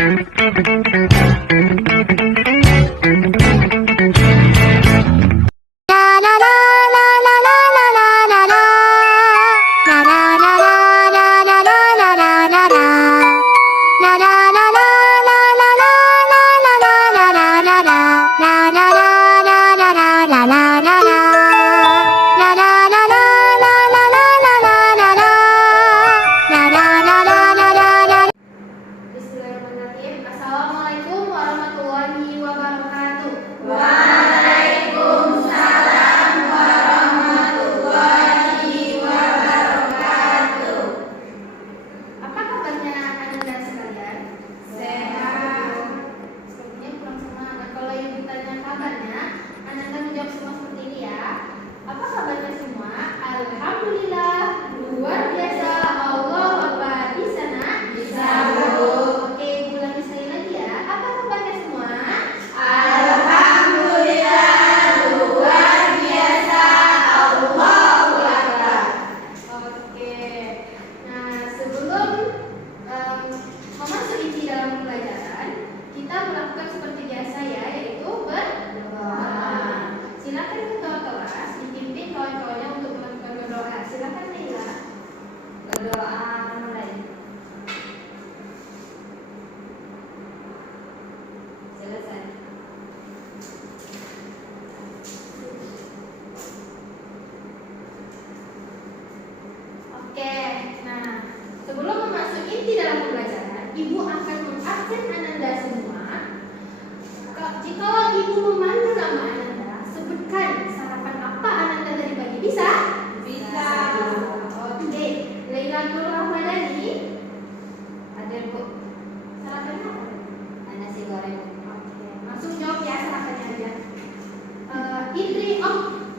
Bismillahirrahmanirrahim. Assalamualaikum warahmatullahi wabarakatuh. Waalaikumsalam warahmatullahi wabarakatuh. Apa kabarnya Anda sekalian? Sehat. Sepertinya kurang semangat. Kalau yang ditanya kabarnya, Anda menjawab semua seperti ini ya. Apa kabarnya semua? Alhamdulillah, luar biasa. Allahu Akbar. Di sana? Bisa, Bu. Oke, Ibu ulangi sekali lagi ya. Apa kabarnya semua? Alhamdulillah, luar biasa. Allahu Akbar. Oke. Nah, sebelum memasuki dalam pembelajaran, kita melakukan seperti biasa ya, yaitu berdoa. Silakan ketua kelas dipimpin kawan-kawannya untuk melakukan berdoa. Silakan Nila. Berdoa mulai. Selesai. Oke. Nah, sebelum memasuki inti dalam pembelajaran, Ibu akan mengabsen Ananda semua. Jika Ibu memanggil nama Ananda, sebutkan sarapan apa Ananda tadi pagi. Bisa? Bisa. Oke. Laila Nur Rahmadani. Ada Bu. Sarapannya apa? Nasi goreng. Oke. Langsung jawab ya sarapannya aja. Indri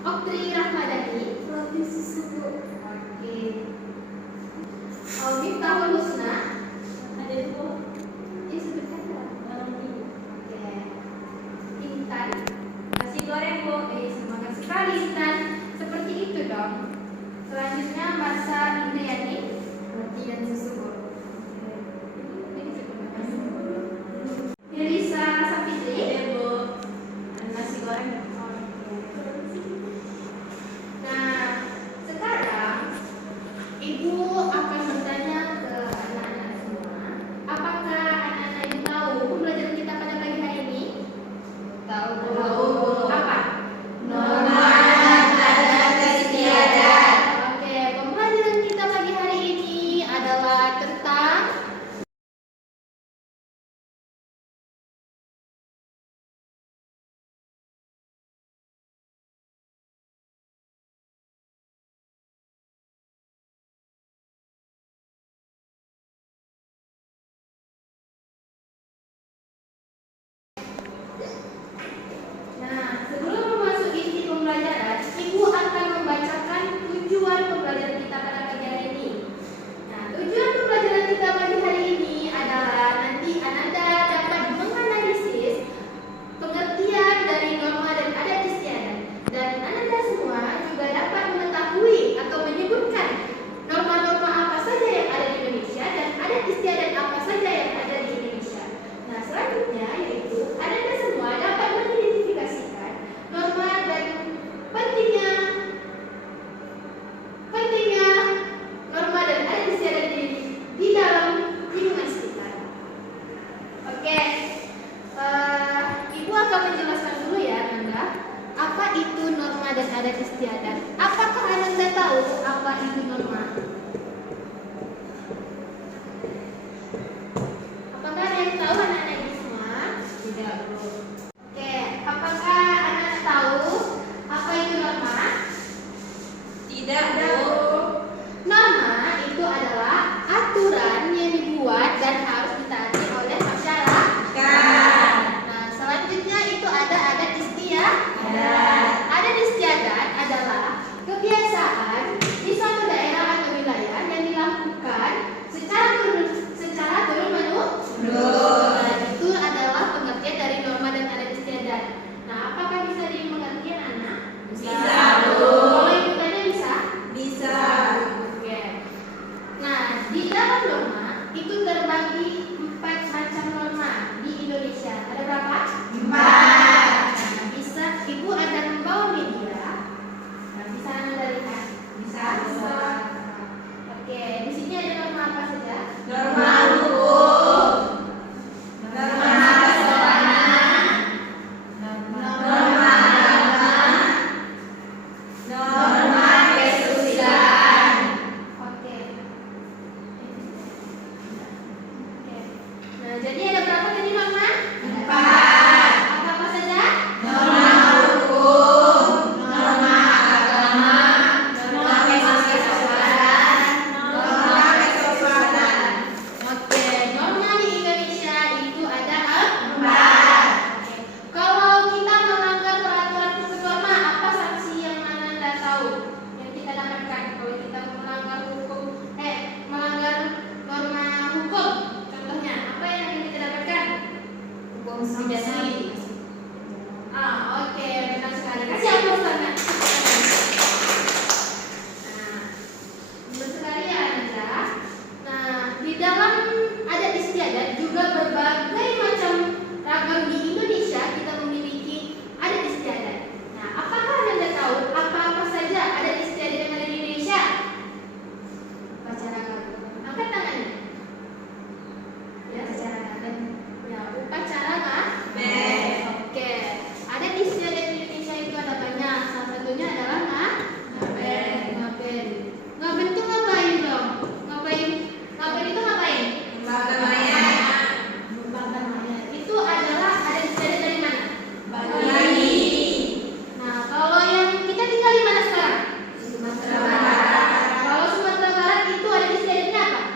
Oktri Rahmadani. Roti susu, Bu. Oke. Miftahul Husna. Ada, Bu. jadi ada berapa tadi norma? 4. Apa saja? Norma hukum, norma agama, norma kesopanan, norma kesopanan. Oke, norma di Indonesia itu ada 4. Oke. Kalau kita melanggar peraturan hukum norma, apa sanksi yang Ananda tahu yang kita dapatkan kalau kita melanggar melanggar norma hukum? Contohnya, apa yang kita dapatkan? Hukum sanksi. Oke, benar sekali. Kasih aplaus Ananda. Nah, benar sekali ya Ananda. Nah, di dalam adat istiadat juga berbagai macam ragam di Indonesia kita memiliki adat istiadat. Nah, apakah Anda tahu apa-apa saja adat istiadat yang ada di Indonesia? Upacara kawin. Angkat tangannya. Ya, Upacara kawin. ya upacara kah? Oke, adat istiadat di Indonesia itu ada banyak. Salah satunya adalah ngaben. Ngaben itu ngapain dong? Ngaben itu ngapain? Membakar mayat. Membakar mayat. Itu adalah adat istiadat dari mana? Bali. Nah, kalau yang kita tinggal di mana sekarang? Di Sumatera Barat. Kalau Sumatera Barat itu adat istiadatnya apa?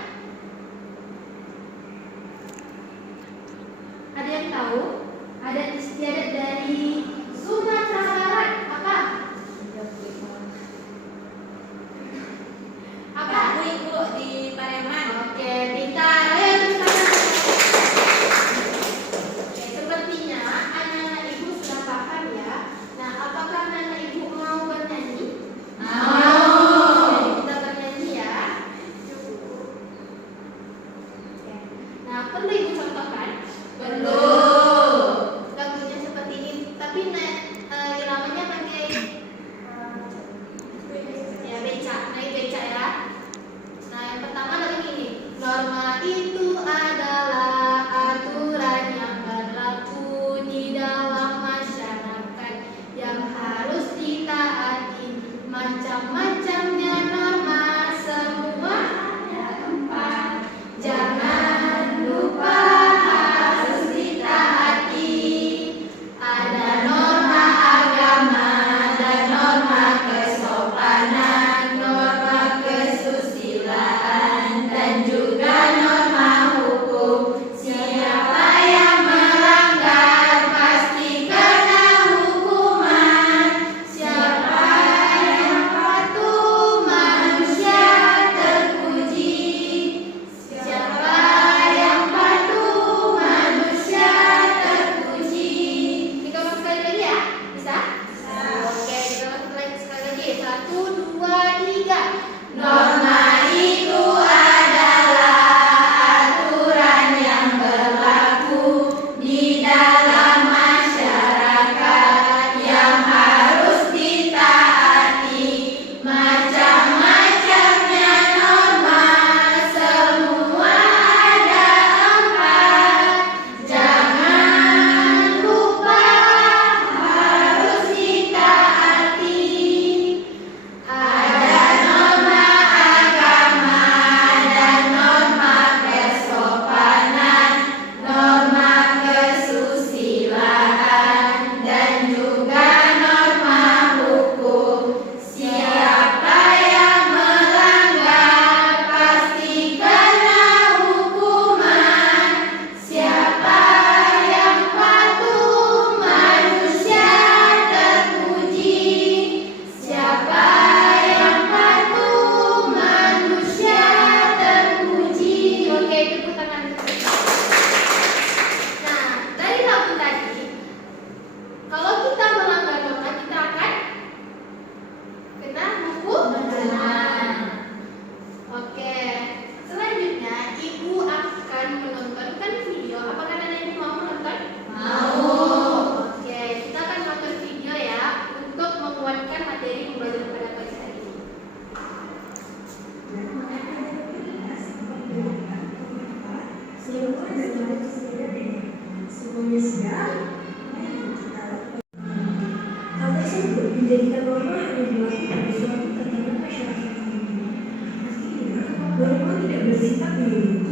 Ada yang tahu? Adat istiadat dari Sumatera Barat apa? Apa? Aku ibu di Pareman. Oke, pintar. Ayo bersama. Oke, sepertinya anak-anak ibu sudah paham ya. Nah, apakah anak-anak ibu mau bernyanyi? Mau. Jadi kita bernyanyi ya. Oke. Nah, perlu ibu contohkan? Perlu. Lagunya seperti ini, tapi iramanya pakai ya becak, naik becak ya. Nah, yang pertama lagu ini. Norma itu adalah aturan yang berlaku di dalam masyarakat yang harus ditaati. Macam-macamnya norma, semua ada 4. Jangan lupa harus ditaati. Ada norma agama dan norma kesopanan, norma kesusilaan, dan juga norma hukum. Siapa yang melanggar pasti kena hukuman. Siapa yang patuh manusia terpuji. Siapa yang patuh manusia terpuji. Kita ulang sekali lagi ya? Bisa? Oke, kita ulang sekali lagi. 1, 2, 3. Norma itu adalah aturan yang berlaku di dalam masyarakat yang harus ditaati. Macam-macamnya norma, semua ada 4. Jangan lupa harus ditaati. Ada norma agama dan norma kesopanan, norma kesusilaan, dan juga norma hukum. Siapa yang melanggar pasti kena hukuman. Siapa yang patuh manusia terpuji. Siapa yang patuh manusia terpuji. Oke, tepuk tangan. Nah, dari lagu tadi, kalau kita melanggar norma, kita akan kena hukuman. Oke, selanjutnya ibu akan menontonkan video. Apakah anak ibu mau menonton? Mau. Oke, kita akan nonton video ya untuk menguatkan materi pembelajaran pada pagi hari ini. Semuanya sudah. Hal tersebut menjadikan norma hanya berlaku pada suatu tatanan masyarakat umum. Artinya, norma tidak bersifat menyeluruh.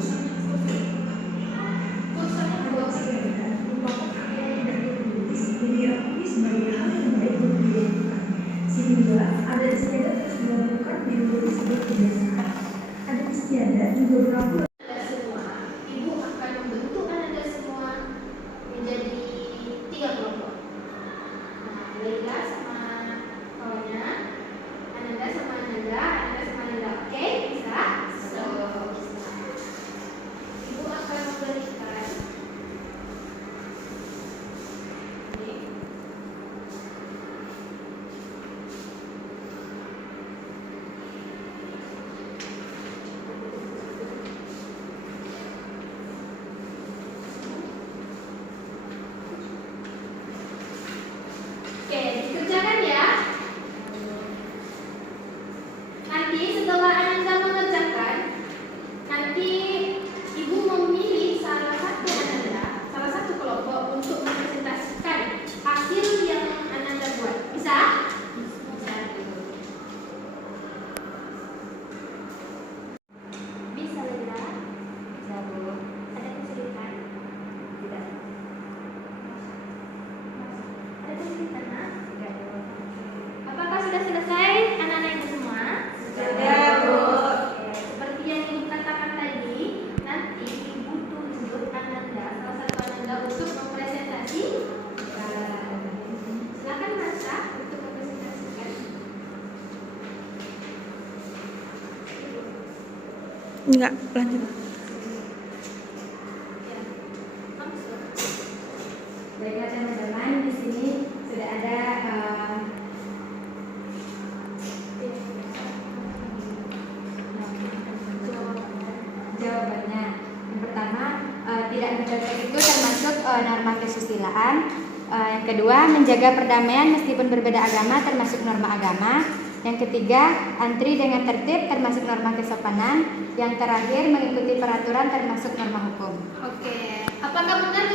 Enggak, lanjut. Ya, maksud. Baiklah teman-teman, di sini sudah ada jawabannya. Yang pertama, tidak mencocok itu termasuk norma kesusilaan. Yang kedua, menjaga perdamaian meskipun berbeda agama termasuk norma agama. Yang ketiga, antri dengan tertib termasuk norma kesopanan. Yang terakhir, mengikuti peraturan termasuk norma hukum. Oke, apakah benar